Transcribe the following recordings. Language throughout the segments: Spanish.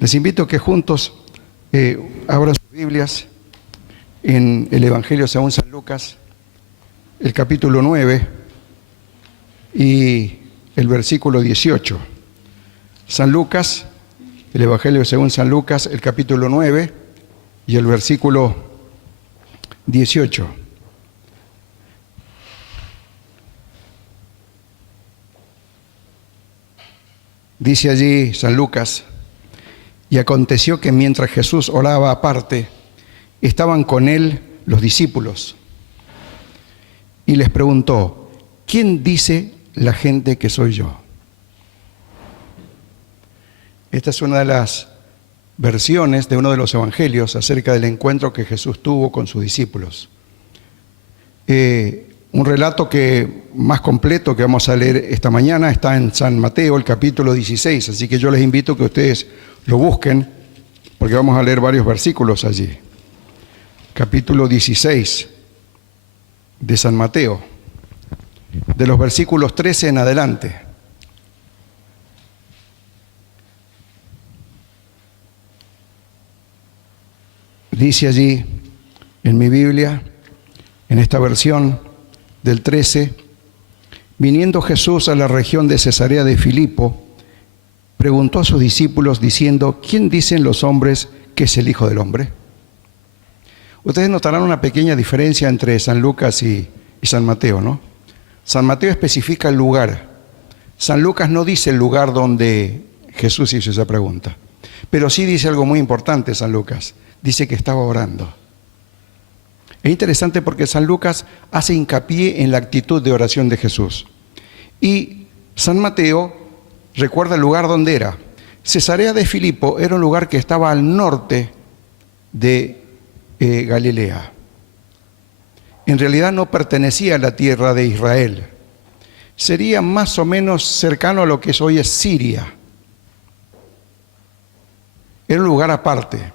Les invito a que juntos abran sus Biblias en el Evangelio según San Lucas, el capítulo 9 y el versículo 18. San Lucas, el Evangelio según San Lucas, el capítulo 9 y el versículo 18. Dice allí San Lucas: y aconteció que mientras Jesús oraba aparte, estaban con él los discípulos. Y les preguntó: ¿quién dice la gente que soy yo? Esta es una de las versiones de uno de los evangelios acerca del encuentro que Jesús tuvo con sus discípulos. Un relato más completo que vamos a leer esta mañana está en San Mateo, el capítulo 16, así que yo les invito a que ustedes lo busquen, porque vamos a leer varios versículos allí. Capítulo 16 de San Mateo, de los versículos 13 en adelante. Dice allí en mi Biblia, en esta versión del 13: viniendo Jesús a la región de Cesarea de Filipo, preguntó a sus discípulos diciendo: ¿quién dicen los hombres que es el Hijo del Hombre? Ustedes notarán una pequeña diferencia entre San Lucas y San Mateo, ¿no? San Mateo especifica el lugar. San Lucas no dice el lugar donde Jesús hizo esa pregunta, pero sí dice algo muy importante. San Lucas dice que estaba orando. Es interesante porque San Lucas hace hincapié en la actitud de oración de Jesús. Y San Mateo recuerda el lugar donde era. Cesarea de Filipo era un lugar que estaba al norte de Galilea. En realidad no pertenecía a la tierra de Israel. Sería más o menos cercano a lo que hoy es Siria. Era un lugar aparte.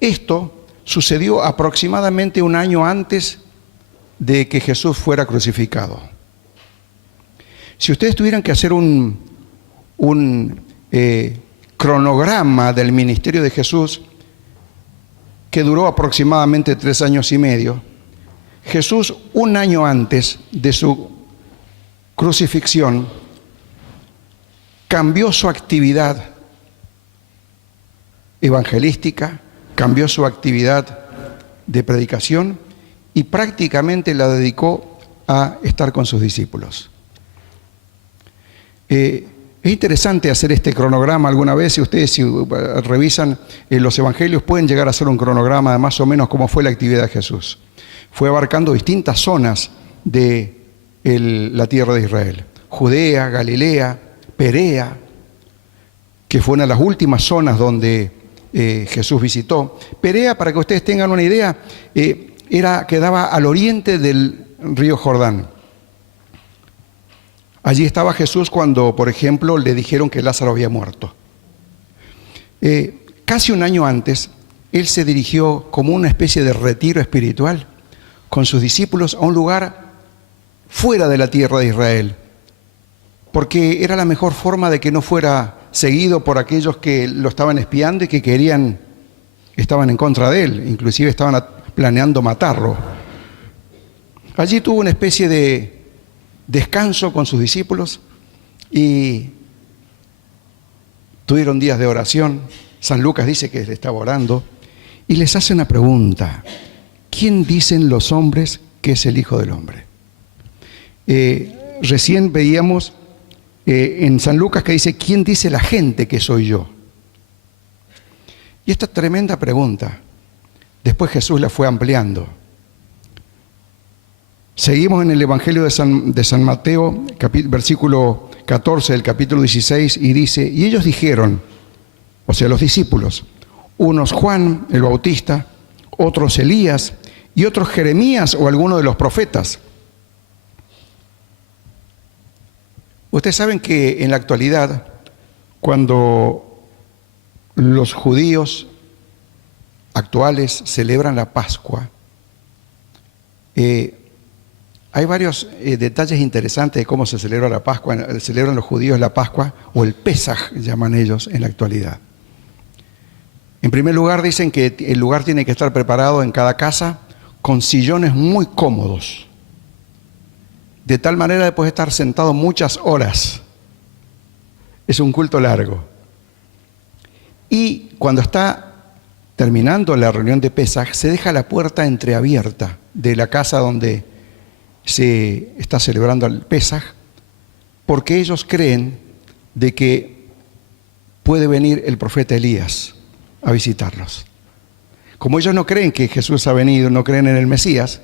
Esto sucedió aproximadamente un año antes de que Jesús fuera crucificado. Si ustedes tuvieran que hacer un cronograma del ministerio de Jesús, que duró aproximadamente 3 años y medio, Jesús, un año antes de su crucifixión, cambió su actividad evangelística, cambió su actividad de predicación y prácticamente la dedicó a estar con sus discípulos. Es interesante hacer este cronograma alguna vez. Si ustedes revisan los evangelios, pueden llegar a hacer un cronograma de más o menos cómo fue la actividad de Jesús. Fue abarcando distintas zonas de la tierra de Israel: Judea, Galilea, Perea, que fue una de las últimas zonas donde Jesús visitó. Perea, para que ustedes tengan una idea, quedaba al oriente del río Jordán. Allí estaba Jesús cuando, por ejemplo, le dijeron que Lázaro había muerto. Casi un año antes, él se dirigió como una especie de retiro espiritual con sus discípulos a un lugar fuera de la tierra de Israel, porque era la mejor forma de que no fuera seguido por aquellos que lo estaban espiando y que estaban en contra de él, inclusive estaban planeando matarlo. Allí tuvo una especie de descanso con sus discípulos y tuvieron días de oración. San Lucas dice que él estaba orando y les hace una pregunta: ¿quién dicen los hombres que es el Hijo del Hombre? Recién veíamos en San Lucas que dice: ¿quién dice la gente que soy yo? Y esta tremenda pregunta, después Jesús la fue ampliando. Seguimos en el Evangelio de San Mateo, versículo 14 del capítulo 16, y dice: y ellos dijeron, o sea, los discípulos, unos Juan el Bautista, otros Elías, y otros Jeremías o alguno de los profetas. Ustedes saben que en la actualidad, cuando los judíos actuales celebran la Pascua, hay varios detalles interesantes de cómo se celebra la Pascua. Celebran los judíos la Pascua, o el Pesaj llaman ellos en la actualidad. En primer lugar, dicen que el lugar tiene que estar preparado en cada casa con sillones muy cómodos, de tal manera de poder estar sentado muchas horas. Es un culto largo. Y cuando está terminando la reunión de Pesaj, se deja la puerta entreabierta de la casa donde se está celebrando el Pesaj, porque ellos creen de que puede venir el profeta Elías a visitarlos. Como ellos no creen que Jesús ha venido, no creen en el Mesías,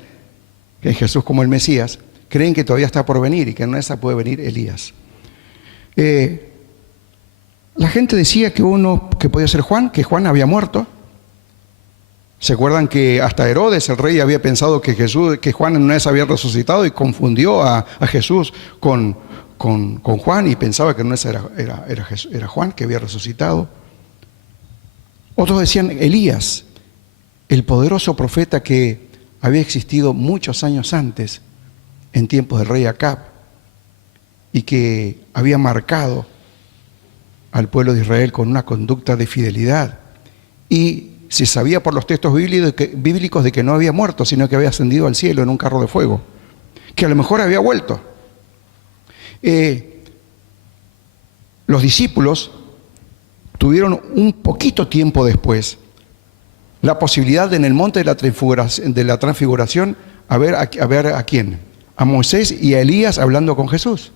que es Jesús como el Mesías, creen que todavía está por venir y que en esa puede venir Elías. La gente decía que podía ser Juan, que Juan había muerto. ¿Se acuerdan que hasta Herodes, el rey, había pensado que Juan en una vez había resucitado y confundió a Jesús con Juan y pensaba que en una vez era Juan que había resucitado? Otros decían Elías, el poderoso profeta que había existido muchos años antes, en tiempos del rey Acab, y que había marcado al pueblo de Israel con una conducta de fidelidad. Y se sabía por los textos bíblicos de que no había muerto, sino que había ascendido al cielo en un carro de fuego, que a lo mejor había vuelto. Los discípulos tuvieron un poquito tiempo después la posibilidad de, en el monte de la transfiguración, a ver a quién, a Moisés y a Elías hablando con Jesús.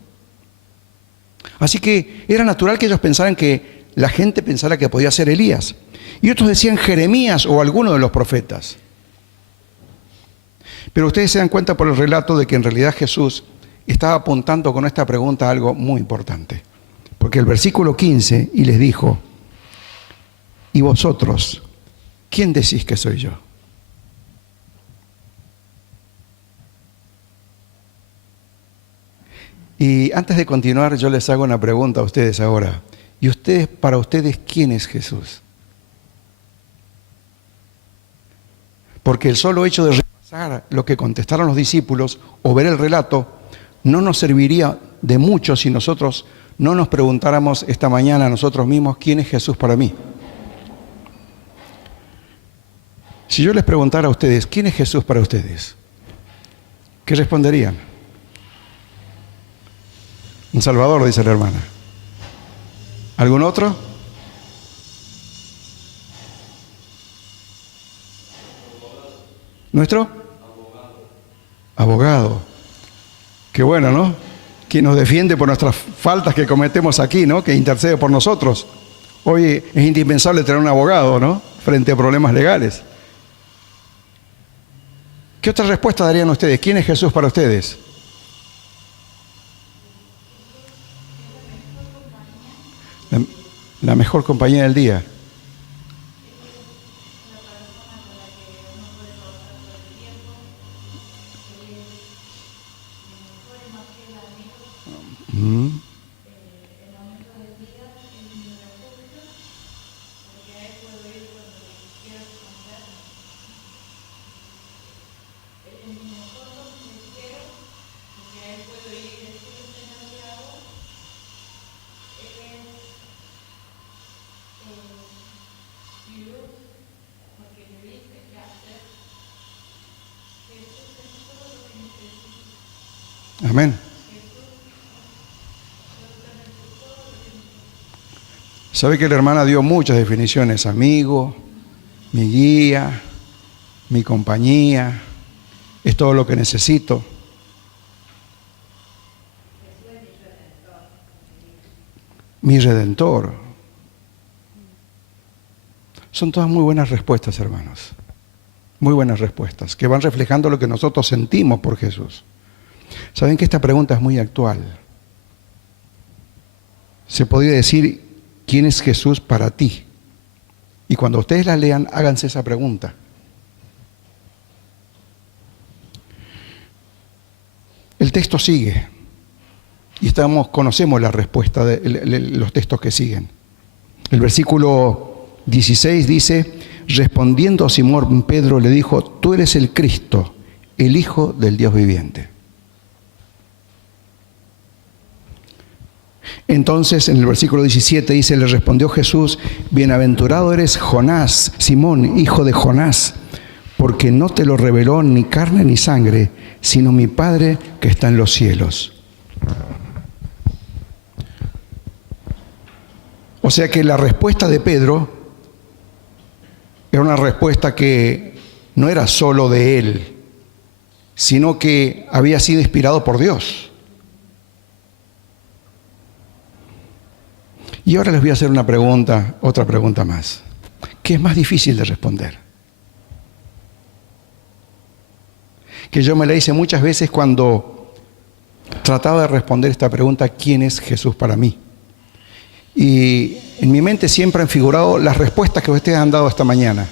Así que era natural que ellos pensaran que la gente pensara que podía ser Elías. Y otros decían Jeremías o alguno de los profetas. Pero ustedes se dan cuenta por el relato de que en realidad Jesús estaba apuntando con esta pregunta a algo muy importante. Porque el versículo 15, y les dijo, ¿y vosotros, quién decís que soy yo? Y antes de continuar, yo les hago una pregunta a ustedes ahora. ¿Y ustedes, para ustedes, quién es Jesús? Porque el solo hecho de repasar lo que contestaron los discípulos o ver el relato no nos serviría de mucho si nosotros no nos preguntáramos esta mañana a nosotros mismos quién es Jesús para mí. Si yo les preguntara a ustedes quién es Jesús para ustedes, ¿qué responderían? Un Salvador, dice la hermana. ¿Algún otro? ¿Nuestro? Abogado. Qué bueno, ¿no? Quien nos defiende por nuestras faltas que cometemos aquí, ¿no? Que intercede por nosotros. Hoy es indispensable tener un abogado, ¿no? Frente a problemas legales. ¿Qué otra respuesta darían ustedes? ¿Quién es Jesús para ustedes? La mejor compañía del día. Amén. ¿Sabe que la hermana dio muchas definiciones? Amigo, mi guía, mi compañía, es todo lo que necesito. Mi redentor. Son todas muy buenas respuestas, hermanos. Muy buenas respuestas, que van reflejando lo que nosotros sentimos por Jesús. Saben que esta pregunta es muy actual. Se podría decir, ¿quién es Jesús para ti? Y cuando ustedes la lean, háganse esa pregunta. El texto sigue. Y conocemos la respuesta de los textos que siguen. El versículo 16 dice, respondiendo Simón Pedro le dijo, tú eres el Cristo, el Hijo del Dios viviente. Entonces, en el versículo 17 dice, le respondió Jesús, bienaventurado eres Jonás, Simón, hijo de Jonás, porque no te lo reveló ni carne ni sangre, sino mi Padre que está en los cielos. O sea que la respuesta de Pedro era una respuesta que no era solo de él, sino que había sido inspirado por Dios. Y ahora les voy a hacer una pregunta, otra pregunta más, que es más difícil de responder. Que yo me la hice muchas veces cuando trataba de responder esta pregunta, ¿quién es Jesús para mí? Y en mi mente siempre han figurado las respuestas que ustedes han dado esta mañana.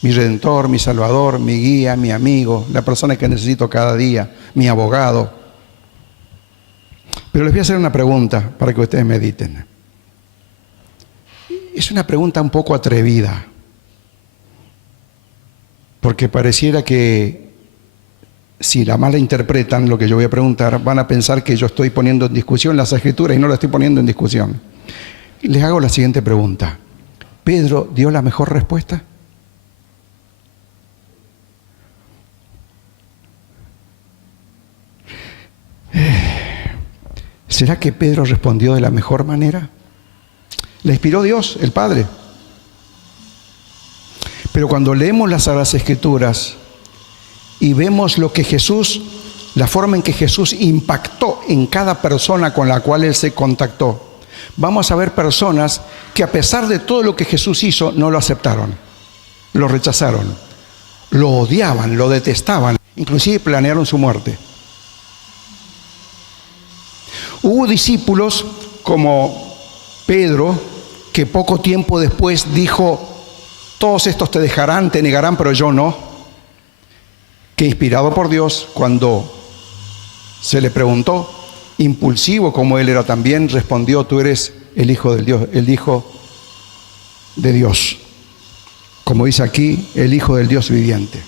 Mi Redentor, mi Salvador, mi guía, mi amigo, la persona que necesito cada día, mi abogado. Pero les voy a hacer una pregunta para que ustedes mediten. Es una pregunta un poco atrevida, porque pareciera que si la mala interpretan lo que yo voy a preguntar, van a pensar que yo estoy poniendo en discusión las Escrituras y no las estoy poniendo en discusión. Les hago la siguiente pregunta. ¿Pedro dio la mejor respuesta? ¿Será que Pedro respondió de la mejor manera? Le inspiró Dios, el Padre. Pero cuando leemos las Sagradas Escrituras y vemos lo que Jesús, la forma en que Jesús impactó en cada persona con la cual Él se contactó, vamos a ver personas que a pesar de todo lo que Jesús hizo, no lo aceptaron, lo rechazaron, lo odiaban, lo detestaban, inclusive planearon su muerte. Hubo discípulos como Pedro, que poco tiempo después dijo, todos estos te dejarán, te negarán, pero yo no. Que inspirado por Dios, cuando se le preguntó, impulsivo como él era también, respondió, tú eres el Hijo del Dios, el Hijo de Dios. Como dice aquí, el Hijo del Dios viviente.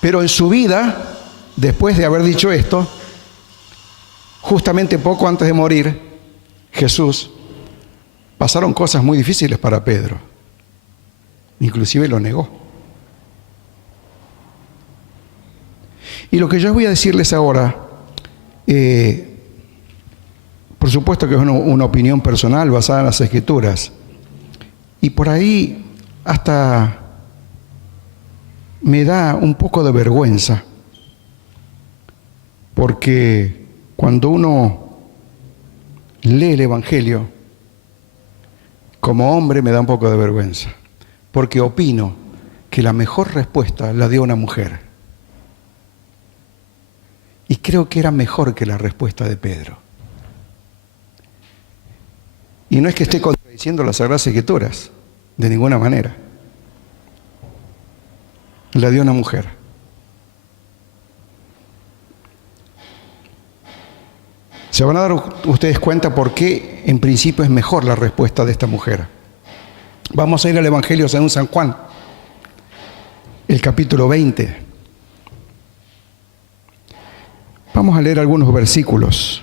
Pero en su vida, después de haber dicho esto, justamente poco antes de morir, Jesús, pasaron cosas muy difíciles para Pedro. Inclusive lo negó. Y lo que yo voy a decirles ahora, por supuesto que es una opinión personal basada en las Escrituras. Y por ahí hasta me da un poco de vergüenza. Porque cuando uno lee el Evangelio, como hombre me da un poco de vergüenza. Porque opino que la mejor respuesta la dio una mujer. Y creo que era mejor que la respuesta de Pedro. Y no es que esté contradiciendo las Sagradas Escrituras, de ninguna manera. La dio una mujer. Se van a dar ustedes cuenta por qué en principio es mejor la respuesta de esta mujer. Vamos a ir al Evangelio según San Juan, el capítulo 20. Vamos a leer algunos versículos.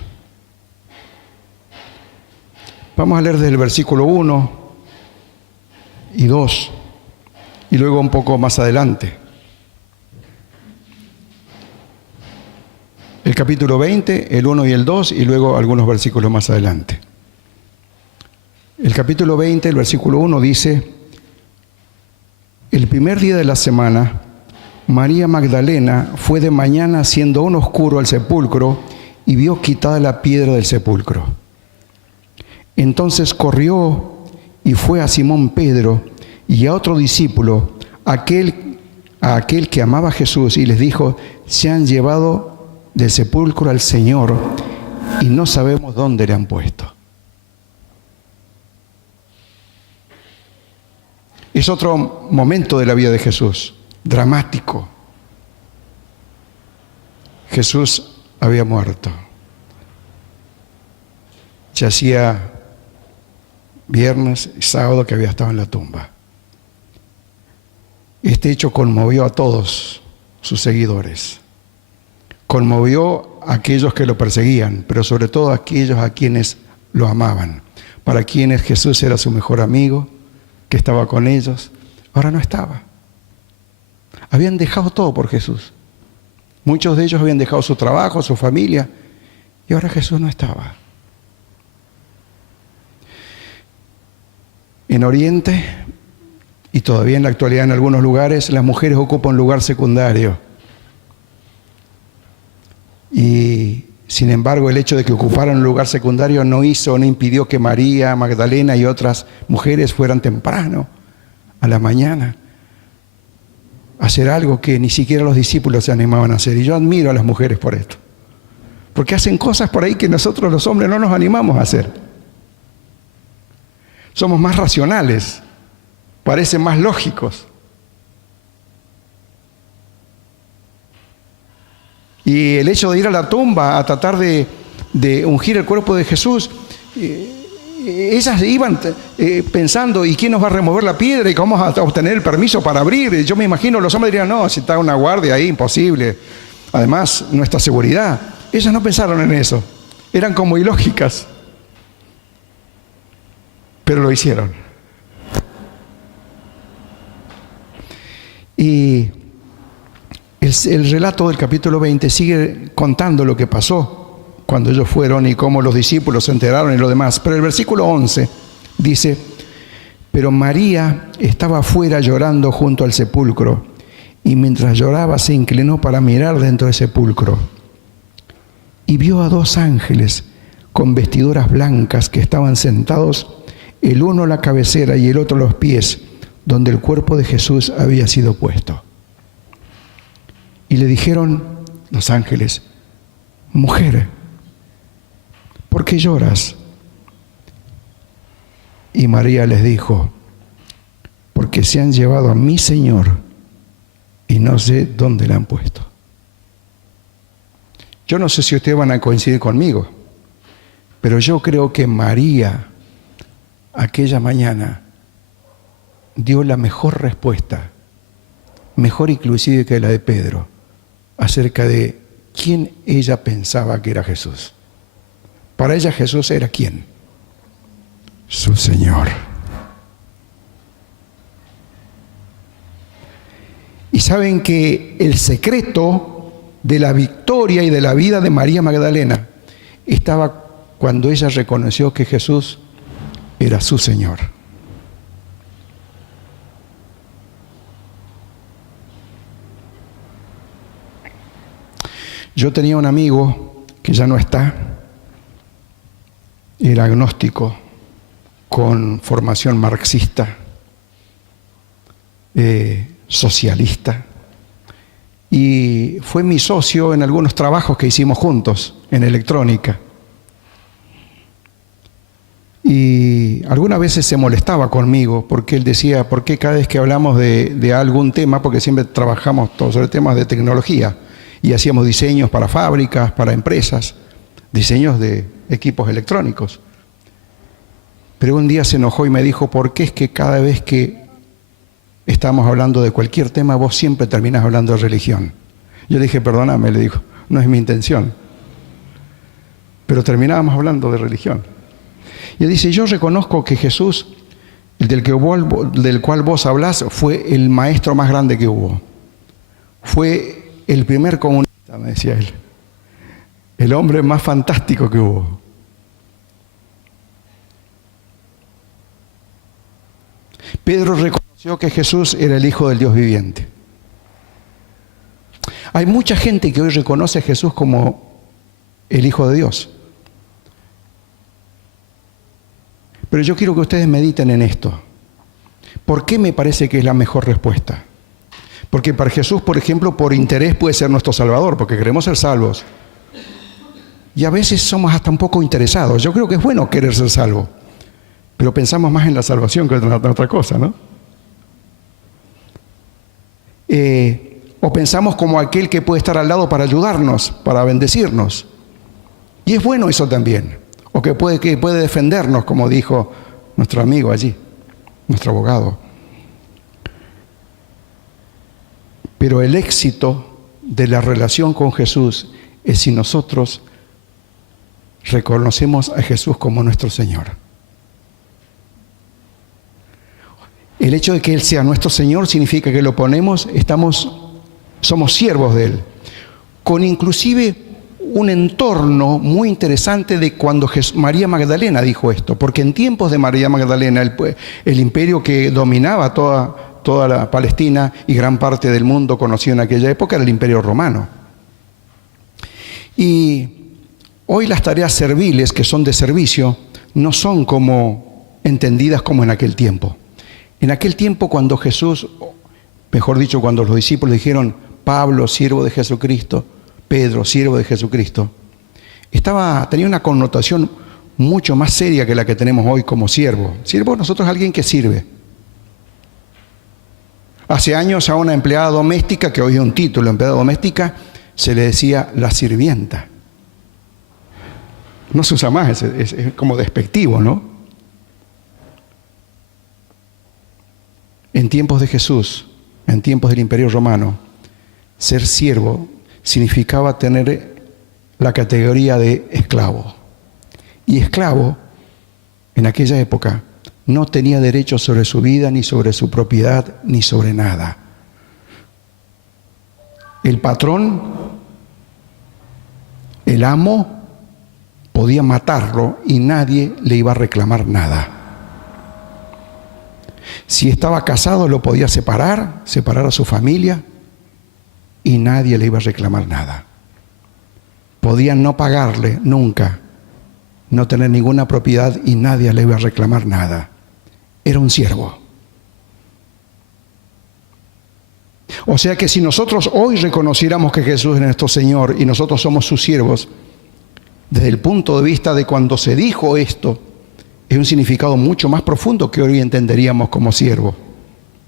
Vamos a leer desde el versículo 1 y 2 y luego un poco más adelante. El capítulo 20, el 1 y el 2 y luego algunos versículos más adelante. El capítulo 20, el versículo 1 dice, el primer día de la semana, María Magdalena fue de mañana siendo aún oscuro al sepulcro y vio quitada la piedra del sepulcro. Entonces corrió y fue a Simón Pedro y a otro discípulo, a aquel que amaba a Jesús, y les dijo, se han llevado del sepulcro al Señor y no sabemos dónde le han puesto. Es otro momento de la vida de Jesús, dramático. Jesús había muerto. Ya hacía viernes y sábado que había estado en la tumba. Este hecho conmovió a todos sus seguidores. Conmovió a aquellos que lo perseguían, pero sobre todo a aquellos a quienes lo amaban, para quienes Jesús era su mejor amigo, que estaba con ellos. Ahora no estaba. Habían dejado todo por Jesús. Muchos de ellos habían dejado su trabajo, su familia, y ahora Jesús no estaba. En Oriente, y todavía en la actualidad en algunos lugares, las mujeres ocupan un lugar secundario. Y sin embargo, el hecho de que ocuparan un lugar secundario no impidió que María Magdalena y otras mujeres fueran temprano, a la mañana, a hacer algo que ni siquiera los discípulos se animaban a hacer. Y yo admiro a las mujeres por esto, porque hacen cosas por ahí que nosotros los hombres no nos animamos a hacer. Somos más racionales, parecen más lógicos. Y el hecho de ir a la tumba a tratar de ungir el cuerpo de Jesús, ellas iban pensando, ¿y quién nos va a remover la piedra? ¿Y cómo vamos a obtener el permiso para abrir? Yo me imagino, los hombres dirían, no, si está una guardia ahí, imposible. Además, nuestra seguridad. Ellas no pensaron en eso. Eran como ilógicas. Pero lo hicieron. Y el relato del capítulo 20 sigue contando lo que pasó cuando ellos fueron y cómo los discípulos se enteraron y lo demás. Pero el versículo 11 dice, pero María estaba afuera llorando junto al sepulcro, y mientras lloraba se inclinó para mirar dentro del sepulcro, y vio a 2 ángeles con vestiduras blancas que estaban sentados, el uno a la cabecera y el otro a los pies, donde el cuerpo de Jesús había sido puesto. Y le dijeron los ángeles, mujer, ¿por qué lloras? Y María les dijo, porque se han llevado a mi Señor y no sé dónde le han puesto. Yo no sé si ustedes van a coincidir conmigo, pero yo creo que María, aquella mañana, dio la mejor respuesta, mejor inclusive que la de Pedro, acerca de quién ella pensaba que era Jesús. Para ella Jesús era ¿quién? Su Señor. Y saben que el secreto de la victoria y de la vida de María Magdalena estaba cuando ella reconoció que Jesús era su Señor. Yo tenía un amigo que ya no está, era agnóstico, con formación marxista, socialista, y fue mi socio en algunos trabajos que hicimos juntos en electrónica. Y algunas veces se molestaba conmigo porque él decía, ¿por qué cada vez que hablamos de algún tema, porque siempre trabajamos todos sobre temas de tecnología, y hacíamos diseños para fábricas, para empresas, diseños de equipos electrónicos? Pero un día se enojó y me dijo, ¿por qué es que cada vez que estamos hablando de cualquier tema, vos siempre terminás hablando de religión? Yo le dije, perdóname, le dijo, no es mi intención. Pero terminábamos hablando de religión. Y él dice, yo reconozco que Jesús, el del cual vos hablás, fue el maestro más grande que hubo. Fue el primer comunista, me decía él. El hombre más fantástico que hubo. Pedro reconoció que Jesús era el Hijo del Dios viviente. Hay mucha gente que hoy reconoce a Jesús como el Hijo de Dios. Pero yo quiero que ustedes mediten en esto. ¿Por qué me parece que es la mejor respuesta? Porque para Jesús, por ejemplo, por interés puede ser nuestro Salvador, porque queremos ser salvos. Y a veces somos hasta un poco interesados. Yo creo que es bueno querer ser salvo, pero pensamos más en la salvación que en otra cosa, ¿no? O pensamos como aquel que puede estar al lado para ayudarnos, para bendecirnos. Y es bueno eso también. O que puede defendernos, como dijo nuestro amigo allí, nuestro abogado. Pero el éxito de la relación con Jesús es si nosotros reconocemos a Jesús como nuestro Señor. El hecho de que Él sea nuestro Señor significa que lo ponemos, somos siervos de Él, con inclusive un entorno muy interesante de cuando María Magdalena dijo esto, porque en tiempos de María Magdalena, el imperio que dominaba toda la Palestina y gran parte del mundo conocido en aquella época era el Imperio Romano. Y hoy las tareas serviles, que son de servicio, no son como entendidas como en aquel tiempo. En aquel tiempo, cuando Jesús, mejor dicho, cuando los discípulos dijeron, Pablo, siervo de Jesucristo, Pedro, siervo de Jesucristo, tenía una connotación mucho más seria que la que tenemos hoy como siervo. Siervo nosotros es alguien que sirve. Hace años a una empleada doméstica, que hoy es un título, empleada doméstica, se le decía la sirvienta. No se usa más, es como despectivo, ¿no? En tiempos de Jesús, en tiempos del Imperio Romano, ser siervo significaba tener la categoría de esclavo. Y esclavo, en aquella época, no tenía derecho sobre su vida, ni sobre su propiedad, ni sobre nada. El patrón, el amo, podía matarlo y nadie le iba a reclamar nada. Si estaba casado, lo podía separar a su familia y nadie le iba a reclamar nada. Podían no pagarle nunca, no tener ninguna propiedad y nadie le iba a reclamar nada. Era un siervo. O sea que si nosotros hoy reconociéramos que Jesús es nuestro Señor y nosotros somos sus siervos, desde el punto de vista de cuando se dijo esto, es un significado mucho más profundo que hoy entenderíamos como siervo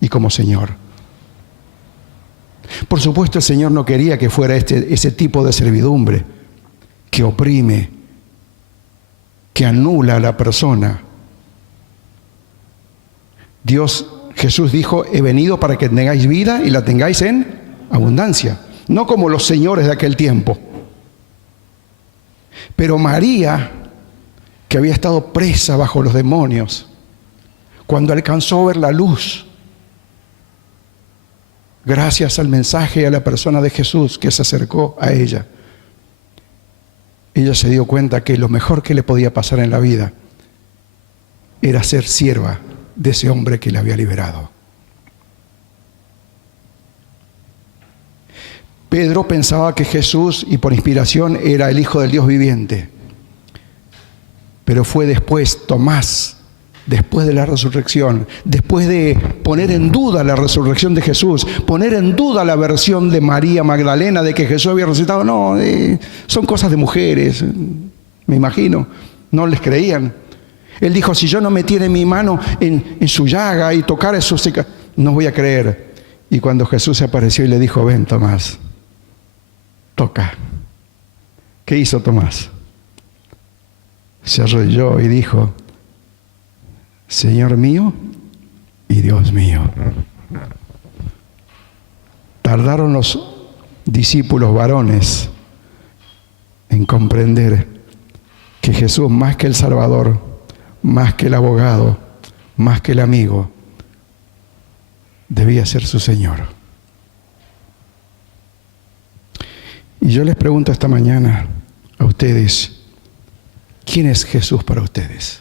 y como Señor. Por supuesto, el Señor no quería que fuera ese tipo de servidumbre que oprime, que anula a la persona. Jesús dijo, he venido para que tengáis vida y la tengáis en abundancia. No como los señores de aquel tiempo. Pero María, que había estado presa bajo los demonios, cuando alcanzó a ver la luz, gracias al mensaje y a la persona de Jesús que se acercó a ella, ella se dio cuenta que lo mejor que le podía pasar en la vida era ser sierva de ese hombre que le había liberado. Pedro pensaba que Jesús, y por inspiración, era el Hijo del Dios viviente. Pero fue después Tomás, después de la resurrección, después de poner en duda la resurrección de Jesús, poner en duda la versión de María Magdalena de que Jesús había resucitado. No, son cosas de mujeres, me imagino. No les creían. Él dijo, si yo no metiera mi mano en su llaga y tocara su cicatriz, no voy a creer. Y cuando Jesús se apareció y le dijo, ven Tomás, toca. ¿Qué hizo Tomás? Se arrodilló y dijo, Señor mío y Dios mío. Tardaron los discípulos varones en comprender que Jesús, más que el Salvador, más que el abogado, más que el amigo, debía ser su Señor. Y yo les pregunto esta mañana a ustedes, ¿quién es Jesús para ustedes?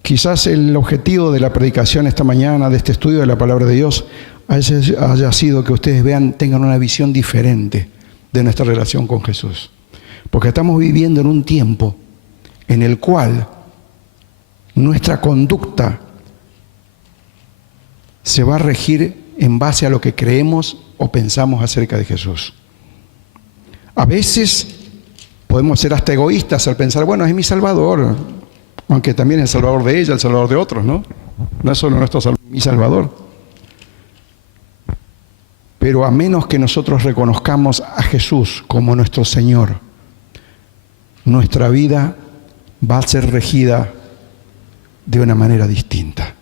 Quizás el objetivo de la predicación esta mañana, de este estudio de la Palabra de Dios, haya sido que ustedes tengan una visión diferente de nuestra relación con Jesús. Porque estamos viviendo en un tiempo en el cual nuestra conducta se va a regir en base a lo que creemos o pensamos acerca de Jesús. A veces podemos ser hasta egoístas al pensar, bueno, es mi Salvador, aunque también es el Salvador de ella, el Salvador de otros, ¿no? No es solo mi Salvador. Pero a menos que nosotros reconozcamos a Jesús como nuestro Señor, nuestra vida va a ser regida de una manera distinta.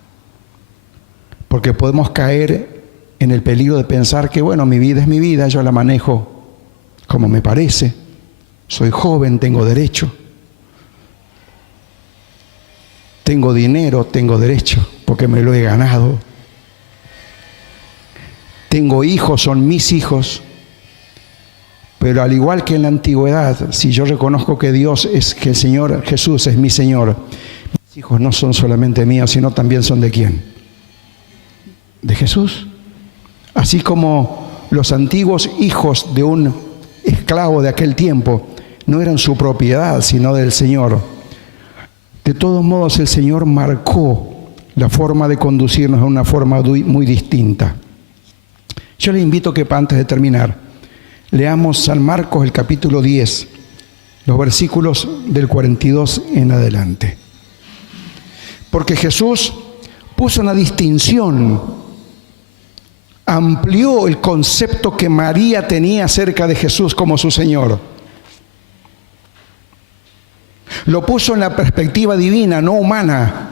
Porque podemos caer en el peligro de pensar que, bueno, mi vida es mi vida, yo la manejo como me parece, soy joven, tengo derecho, tengo dinero, tengo derecho, porque me lo he ganado, tengo hijos, son mis hijos. Pero al igual que en la antigüedad, si yo reconozco que Dios es, que el Señor Jesús es mi Señor, mis hijos no son solamente míos, sino también son ¿de quién? De Jesús. Así como los antiguos hijos de un esclavo de aquel tiempo no eran su propiedad, sino del Señor. De todos modos, el Señor marcó la forma de conducirnos de una forma muy distinta. Yo le invito que antes de terminar, leamos San Marcos el capítulo 10, los versículos del 42 en adelante. Porque Jesús puso una distinción, amplió el concepto que María tenía acerca de Jesús como su Señor. Lo puso en la perspectiva divina, no humana.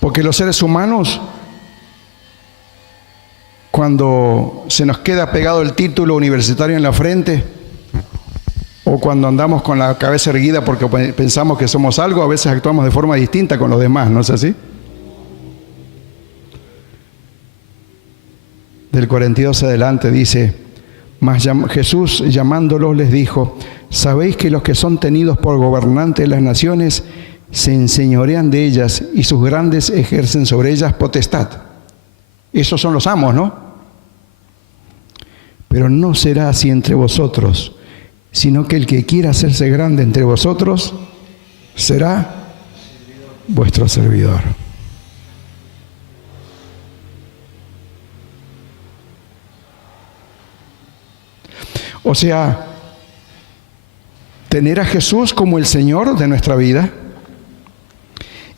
Porque los seres humanos, cuando se nos queda pegado el título universitario en la frente, o cuando andamos con la cabeza erguida porque pensamos que somos algo, a veces actuamos de forma distinta con los demás, ¿no es así? Del 42 adelante dice: mas Jesús llamándolos les dijo: sabéis que los que son tenidos por gobernantes de las naciones se enseñorean de ellas y sus grandes ejercen sobre ellas potestad. Esos son los amos, ¿no? Pero no será así entre vosotros, sino que el que quiera hacerse grande entre vosotros será vuestro servidor. O sea, tener a Jesús como el Señor de nuestra vida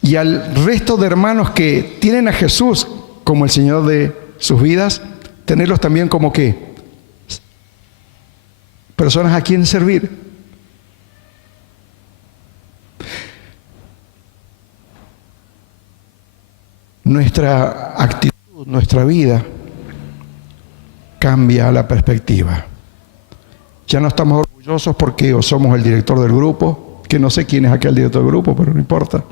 y al resto de hermanos que tienen a Jesús como el Señor de sus vidas, tenerlos también como ¿qué? Personas a quien servir. Nuestra actitud, nuestra vida cambia la perspectiva. Ya no estamos orgullosos porque o somos el director del grupo, que no sé quién es aquel director del grupo, pero no importa.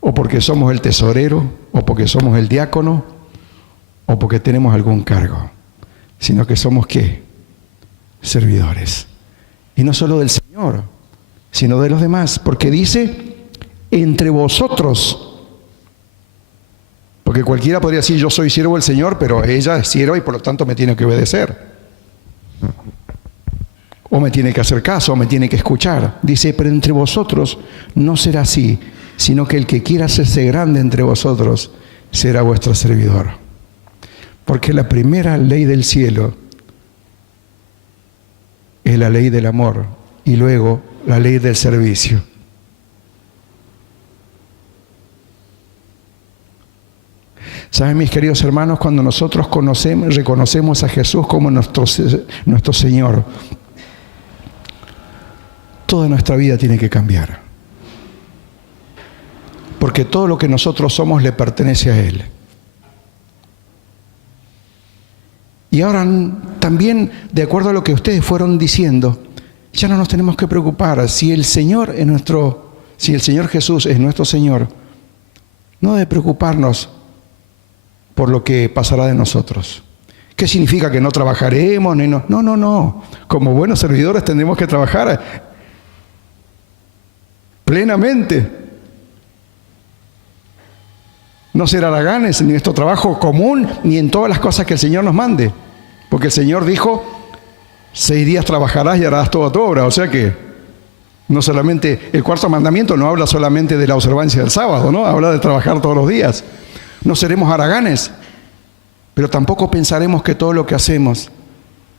O porque somos el tesorero, o porque somos el diácono, o porque tenemos algún cargo. Sino que somos ¿qué? Servidores. Y no solo del Señor, sino de los demás. Porque dice, entre vosotros. Porque cualquiera podría decir, yo soy siervo del Señor, pero ella es sierva y por lo tanto me tiene que obedecer. O me tiene que hacer caso, o me tiene que escuchar. Dice, pero entre vosotros no será así, sino que el que quiera hacerse grande entre vosotros será vuestro servidor. Porque la primera ley del cielo es la ley del amor y luego la ley del servicio. ¿Saben, mis queridos hermanos? Cuando nosotros reconocemos a Jesús como nuestro Señor, toda nuestra vida tiene que cambiar. Porque todo lo que nosotros somos le pertenece a Él. Y ahora también, de acuerdo a lo que ustedes fueron diciendo, ya no nos tenemos que preocupar. Si el Señor Jesús es nuestro Señor, no debe preocuparnos por lo que pasará de nosotros. ¿Qué significa? ¿Que no trabajaremos? No. Como buenos servidores tendremos que trabajar plenamente. No ser haraganes en nuestro trabajo común ni en todas las cosas que el Señor nos mande. Porque el Señor dijo, 6 días trabajarás y harás toda tu obra. O sea que no solamente, el cuarto mandamiento no habla solamente de la observancia del sábado, ¿no? Habla de trabajar todos los días. No seremos haraganes, pero tampoco pensaremos que todo lo que hacemos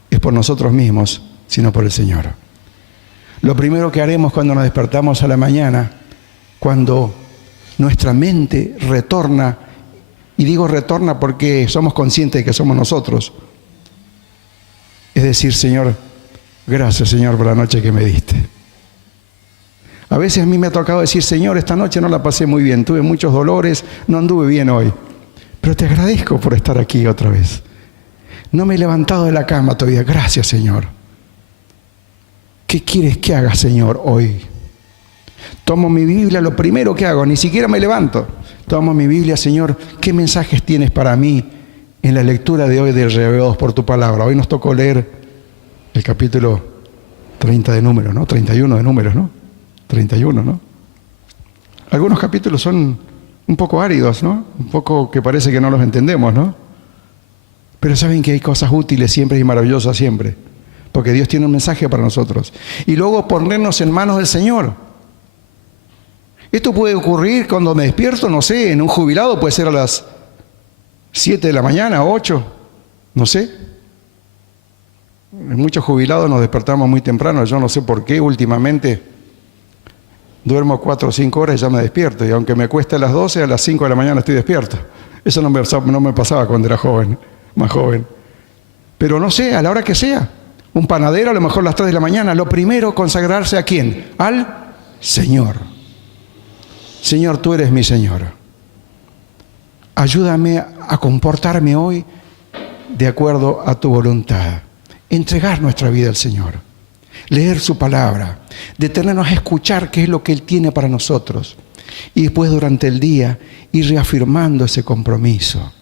es por nosotros mismos, sino por el Señor. Lo primero que haremos cuando nos despertamos a la mañana, cuando nuestra mente retorna, y digo retorna porque somos conscientes de que somos nosotros, es decir, Señor, gracias Señor por la noche que me diste. A veces a mí me ha tocado decir, Señor, esta noche no la pasé muy bien, tuve muchos dolores, no anduve bien hoy. Pero te agradezco por estar aquí otra vez. No me he levantado de la cama todavía. Gracias, Señor. ¿Qué quieres que haga, Señor, hoy? Tomo mi Biblia, lo primero que hago, ni siquiera me levanto. Tomo mi Biblia, Señor, ¿qué mensajes tienes para mí en la lectura de hoy de Revelados por tu palabra? Hoy nos tocó leer el capítulo 30 de Números, ¿no? 31 de Números, ¿no? 31, ¿no? Algunos capítulos son un poco áridos, ¿no? Un poco que parece que no los entendemos, ¿no? Pero saben que hay cosas útiles siempre y maravillosas siempre, porque Dios tiene un mensaje para nosotros. Y luego ponernos en manos del Señor. Esto puede ocurrir cuando me despierto, no sé, en un jubilado puede ser a las 7 de la mañana, 8, no sé. En muchos jubilados nos despertamos muy temprano, yo no sé por qué últimamente. Duermo 4 o 5 horas y ya me despierto. Y aunque me cueste a las 12, a las 5 de la mañana estoy despierto. Eso no me pasaba cuando era joven, más joven. Pero no sé, a la hora que sea. Un panadero a lo mejor a las 3 de la mañana. Lo primero, consagrarse ¿a quién? Al Señor. Señor, tú eres mi Señor. Ayúdame a comportarme hoy de acuerdo a tu voluntad. Entregar nuestra vida al Señor. Leer su palabra, detenernos a escuchar qué es lo que Él tiene para nosotros y después durante el día ir reafirmando ese compromiso,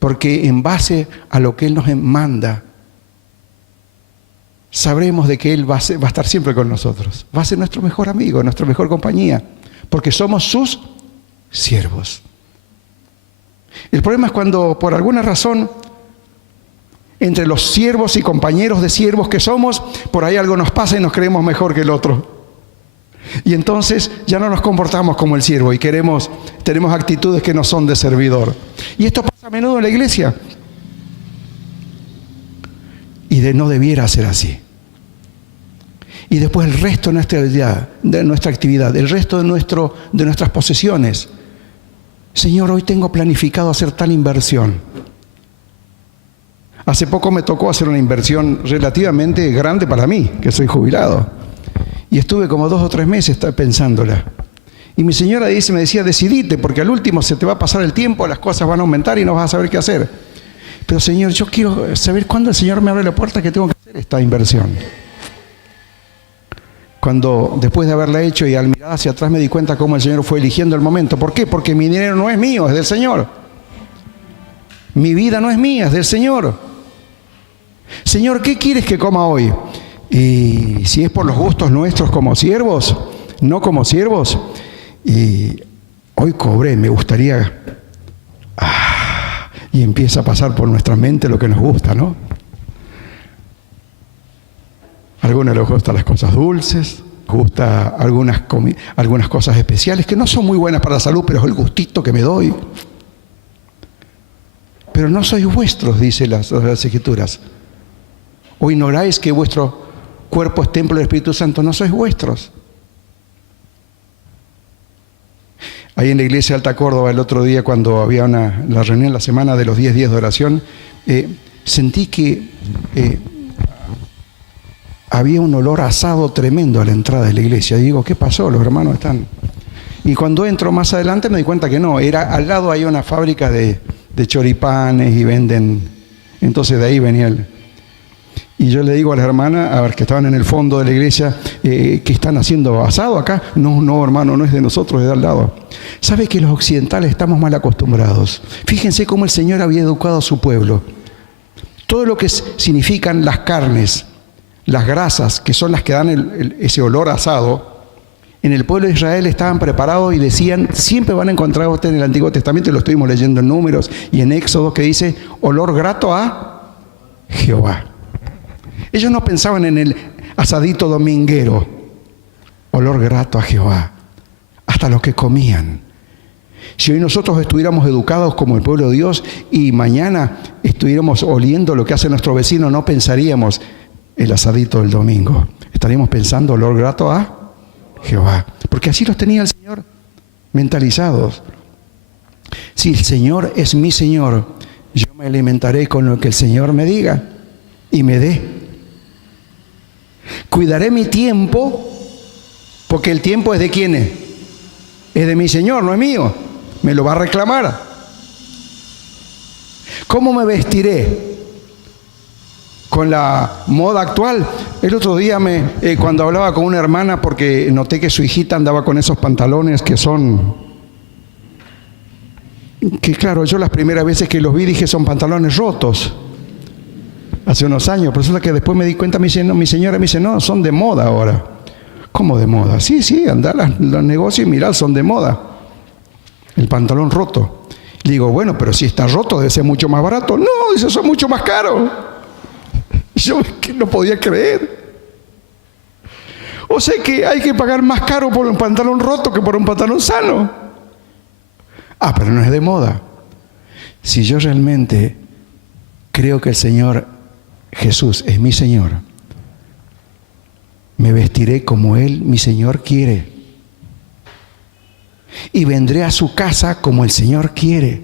porque en base a lo que Él nos manda sabremos de que Él va a estar siempre con nosotros, va a ser nuestro mejor amigo, nuestra mejor compañía, porque somos sus siervos. El problema es cuando por alguna razón entre los siervos y compañeros de siervos que somos, por ahí algo nos pasa y nos creemos mejor que el otro. Y entonces ya no nos comportamos como el siervo y tenemos actitudes que no son de servidor. Y esto pasa a menudo en la iglesia. Y no debiera ser así. Y después el resto de nuestra actividad, el resto de nuestras posesiones. Señor, hoy tengo planificado hacer tal inversión. Hace poco me tocó hacer una inversión relativamente grande para mí, que soy jubilado. Y estuve como 2 o 3 meses pensándola. Y mi señora me decía, decidite, porque al último se te va a pasar el tiempo, las cosas van a aumentar y no vas a saber qué hacer. Pero Señor, yo quiero saber cuándo el Señor me abre la puerta que tengo que hacer esta inversión. Cuando después de haberla hecho y al mirar hacia atrás me di cuenta cómo el Señor fue eligiendo el momento. ¿Por qué? Porque mi dinero no es mío, es del Señor. Mi vida no es mía, es del Señor. Señor, ¿qué quieres que coma hoy? Y si es por los gustos nuestros como siervos, no como siervos, y hoy cobré, me gustaría... y empieza a pasar por nuestra mente lo que nos gusta, ¿no? A algunos les gustan las cosas dulces, les gusta algunas cosas especiales que no son muy buenas para la salud, pero es el gustito que me doy. Pero no sois vuestros, dice las Escrituras. ¿O ignoráis que vuestro cuerpo es templo del Espíritu Santo? No sois vuestros. Ahí en la iglesia de Alta Córdoba, el otro día, cuando había la reunión, la semana de los 10 días de oración, sentí que había un olor asado tremendo a la entrada de la iglesia. Y digo, ¿qué pasó? Los hermanos están... Y cuando entro más adelante me di cuenta que no, al lado hay una fábrica de choripanes y venden... Entonces de ahí venía Y yo le digo a las hermanas, a ver, que estaban en el fondo de la iglesia, ¿qué están haciendo? ¿Asado acá? No, hermano, no es de nosotros, es de al lado. ¿Sabe que los occidentales estamos mal acostumbrados? Fíjense cómo el Señor había educado a su pueblo. Todo lo que significan las carnes, las grasas, que son las que dan ese olor asado, en el pueblo de Israel estaban preparados y decían, siempre van a encontrar ustedes en el Antiguo Testamento, y lo estuvimos leyendo en Números y en Éxodo, que dice, olor grato a Jehová. Ellos no pensaban en el asadito dominguero, olor grato a Jehová, hasta lo que comían. Si hoy nosotros estuviéramos educados como el pueblo de Dios y mañana estuviéramos oliendo lo que hace nuestro vecino, no pensaríamos el asadito del domingo. Estaríamos pensando olor grato a Jehová, porque así los tenía el Señor mentalizados. Si el Señor es mi Señor, yo me alimentaré con lo que el Señor me diga y me dé. Cuidaré mi tiempo Porque el tiempo es de quién es de mi Señor, no es mío. Me lo va a reclamar. ¿Cómo me vestiré? Con la moda actual. El otro día cuando hablaba con una hermana, porque noté que su hijita andaba con esos pantalones que claro, yo las primeras veces que los vi dije son pantalones rotos. Hace unos años, pero resulta que después me di cuenta, me dice, no, mi señora me dice, no, son de moda ahora. ¿Cómo de moda? Sí, andá a los negocios y mirá, son de moda. El pantalón roto. Le digo, bueno, pero si está roto debe ser mucho más barato. No, dice, son mucho más caros. Yo no podía creer. O sea que hay que pagar más caro por un pantalón roto que por un pantalón sano. Ah, pero no es de moda. Si yo realmente creo que el Señor Jesús es mi Señor, me vestiré como Él, mi Señor, quiere. Y vendré a su casa como el Señor quiere.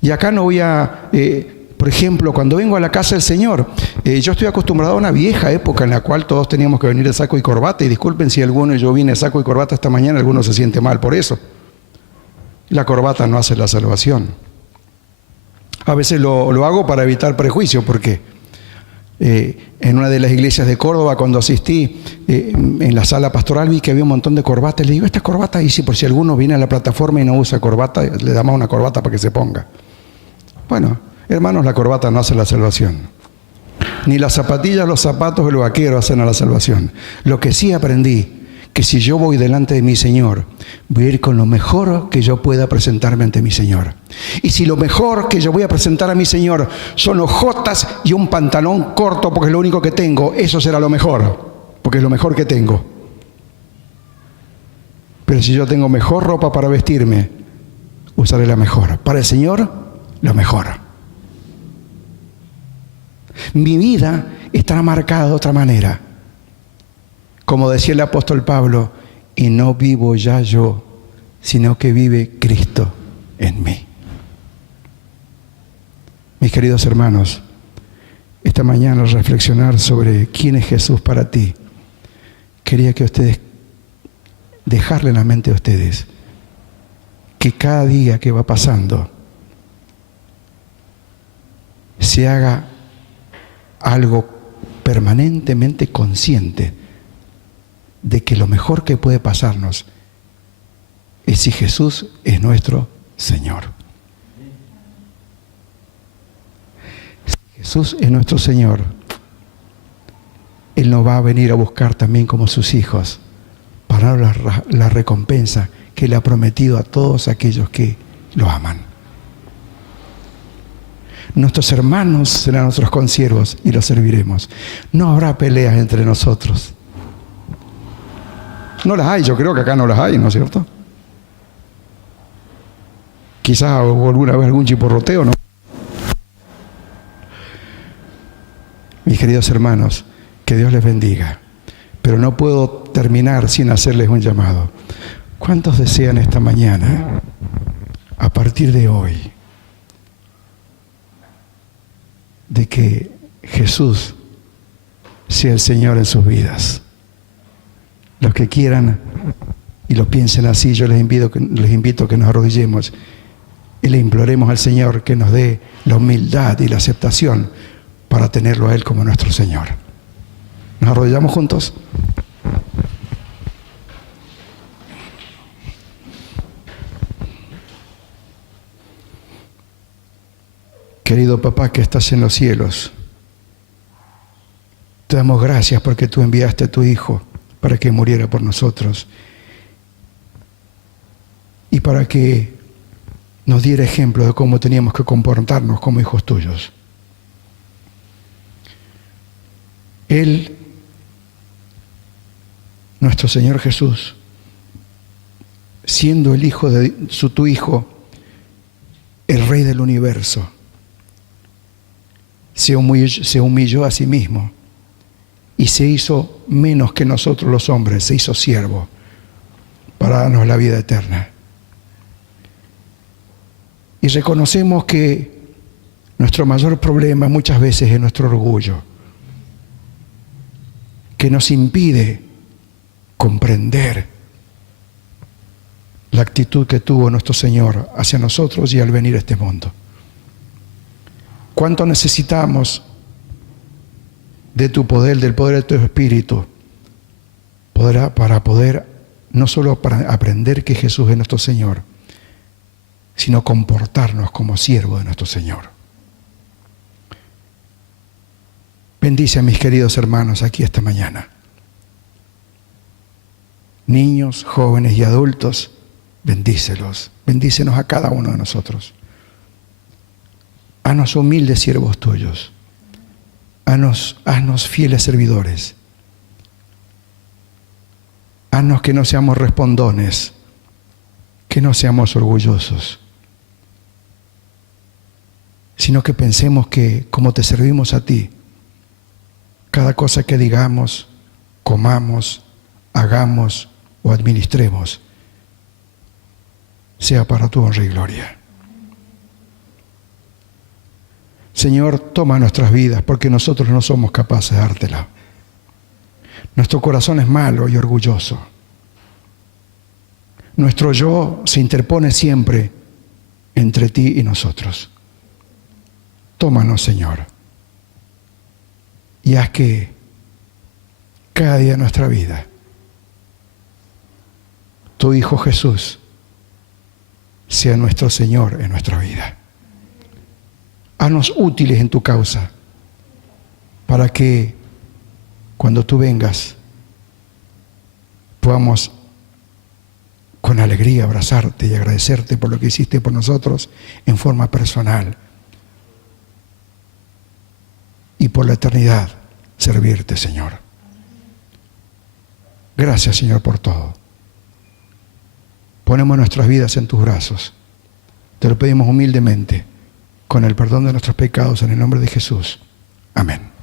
Y acá no voy a... por ejemplo, cuando vengo a la casa del Señor, yo estoy acostumbrado a una vieja época en la cual todos teníamos que venir de saco y corbata. Y disculpen si yo vine de saco y corbata esta mañana, alguno se siente mal por eso. La corbata no hace la salvación. A veces lo hago para evitar prejuicio, porque en una de las iglesias de Córdoba, cuando asistí en la sala pastoral, vi que había un montón de corbatas. Le digo, esta corbata, y si por si alguno viene a la plataforma y no usa corbata, le damos una corbata para que se ponga. Bueno, hermanos, la corbata no hace la salvación. Ni las zapatillas, los zapatos o los vaqueros hacen a la salvación. Lo que sí aprendí, que si yo voy delante de mi Señor, voy a ir con lo mejor que yo pueda presentarme ante mi Señor. Y si lo mejor que yo voy a presentar a mi Señor son hojotas y un pantalón corto, porque es lo único que tengo, eso será lo mejor, porque es lo mejor que tengo. Pero si yo tengo mejor ropa para vestirme, usaré la mejor. Para el Señor, lo mejor. Mi vida estará marcada de otra manera. Como decía el apóstol Pablo, y no vivo ya yo, sino que vive Cristo en mí. Mis queridos hermanos, esta mañana al reflexionar sobre quién es Jesús para ti, quería que ustedes, dejarle en la mente a ustedes, que cada día que va pasando, se haga algo permanentemente consciente de que lo mejor que puede pasarnos es si Jesús es nuestro Señor. Si Jesús es nuestro Señor, Él nos va a venir a buscar también como sus hijos para dar la recompensa que Él ha prometido a todos aquellos que lo aman. Nuestros hermanos serán nuestros consiervos y los serviremos. No habrá peleas entre nosotros. No las hay, yo creo que acá no las hay, ¿no es cierto? Quizás alguna vez algún chiporroteo, ¿no? Mis queridos hermanos, que Dios les bendiga. Pero no puedo terminar sin hacerles un llamado. ¿Cuántos desean esta mañana, a partir de hoy, de que Jesús sea el Señor en sus vidas? Los que quieran y lo piensen así, yo les invito a que nos arrodillemos y le imploremos al Señor que nos dé la humildad y la aceptación para tenerlo a Él como nuestro Señor. ¿Nos arrodillamos juntos? Querido Papá que estás en los cielos, te damos gracias porque tú enviaste a tu Hijo para que muriera por nosotros y para que nos diera ejemplo de cómo teníamos que comportarnos como hijos tuyos. Él, nuestro Señor Jesús, siendo el Hijo de tu Hijo, el Rey del universo, se humilló a sí mismo y se hizo menos que nosotros los hombres, se hizo siervo para darnos la vida eterna. Y reconocemos que nuestro mayor problema muchas veces es nuestro orgullo, que nos impide comprender la actitud que tuvo nuestro Señor hacia nosotros y al venir a este mundo. ¿Cuánto necesitamos de tu poder, del poder de tu Espíritu, para poder, no solo para aprender que Jesús es nuestro Señor, sino comportarnos como siervos de nuestro Señor? Bendice a mis queridos hermanos aquí esta mañana. Niños, jóvenes y adultos, bendícelos. Bendícenos a cada uno de nosotros. Haznos humildes siervos tuyos. Haznos fieles servidores. Haznos que no seamos respondones, que no seamos orgullosos, sino que pensemos que como te servimos a ti, cada cosa que digamos, comamos, hagamos o administremos, sea para tu honra y gloria. Señor, toma nuestras vidas porque nosotros no somos capaces de dártela. Nuestro corazón es malo y orgulloso. Nuestro yo se interpone siempre entre ti y nosotros. Tómanos, Señor, y haz que cada día de nuestra vida tu Hijo Jesús sea nuestro Señor en nuestra vida. Haznos útiles en tu causa para que cuando tú vengas podamos con alegría abrazarte y agradecerte por lo que hiciste por nosotros en forma personal y por la eternidad servirte, Señor. Gracias, Señor, por todo. Ponemos nuestras vidas en tus brazos. Te lo pedimos humildemente, con el perdón de nuestros pecados, en el nombre de Jesús. Amén.